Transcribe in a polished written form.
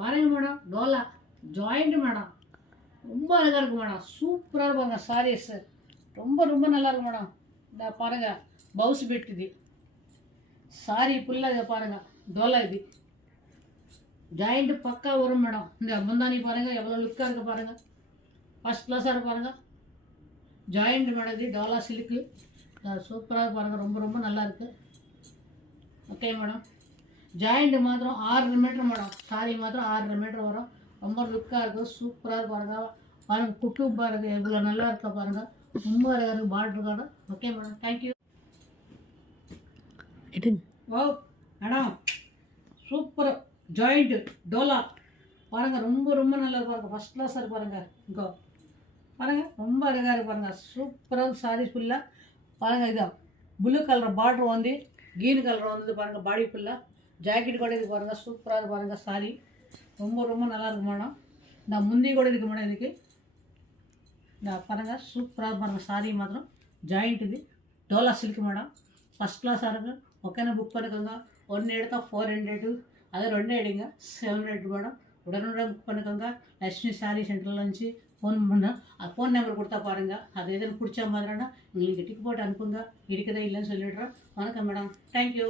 பாருங்க madam, Dola joint madam, ரொம்ப அழகாக இருக்கும் மேடம். சூப்பராக இருப்பாங்க சாரீஸ், ரொம்ப ரொம்ப நல்லா இருக்கும் மேடம். இந்த பாருங்க பவுஸ் பெட் இது, சாரி ஃபுல்லாக இதை பாருங்க, டோலா இது ஜாயிண்ட் பக்கா வரும் மேடம். இந்த முந்தானி பாருங்க எவ்வளோ லுக்காக இருக்கு பாருங்க, ஃபர்ஸ்ட் கிளாஸாக இருக்கு பாருங்க. ஜாயிண்ட் மேடம் இது டோலா சில்க்கு, சூப்பராக பாருங்க, ரொம்ப ரொம்ப நல்லா இருக்கு. ஓகே மேடம், ஜாயிண்ட் மாத்திரம் 6 மீட்டர் மேடம், சாரி மாத்திரம் 6 மீட்டர் வரும். ரொம்ப லுக்காக இருக்கும், சூப்பராக பாருங்க. பாருங்க குக்கு பாருங்க எவ்வளோ நல்லா இருக்கா பாருங்க, ரொம்ப அழகாக இருக்குது border card. Okay madam, thank you. Oh madam, super joint டோலா பாருங்க, ரொம்ப ரொம்ப நல்லா பாருங்க, ஃபர்ஸ்ட் கிளாஸாக இருக்கு பாருங்க. இங்கோ பாருங்க ரொம்ப அழகாக இருக்கு பாருங்க, சூப்பராக சாரி ஃபுல்லாக பாருங்க. இதான் ப்ளூ கலர் பார்டர் வந்து கிரீன் கலர் வந்தது பாருங்க, பாடி ஃபுல்லாக ஜாக்கெட் கூட இருக்கு பாருங்க, சூப்பராக இருக்கு பாருங்க சாரி, ரொம்ப ரொம்ப நல்லா இருக்கு மேடம். இந்த முந்தி கூட இருக்கு மேடம் இதுக்கு, இந்த பாருங்க சூப்பராக பாருங்க சாரி மாத்திரம் ஜாயிண்ட் இது டோலா சில்க் மேடம், ஃபஸ்ட் கிளாஸாக இருக்குது. ஓகேனா புக் பண்ணிக்கோங்க. ஒன்று எடுத்தால் 400, அதை 2 எடுங்க 700 மேடம். உடனுடன் புக் பண்ணிக்கோங்க. லட்சுமி சாரி சென்டரில் வந்துச்சு ஃபோன் பண்ணால் ஃபோன் நம்பர் கொடுத்தா பாருங்கள், அது எதுவும் பிடிச்ச மாதிரினா உங்களுக்கு டிக் போட்டு அனுப்புங்க, இருக்குதா இல்லைன்னு சொல்லிடுறேன். வணக்கம் மேடம், தேங்க்யூ.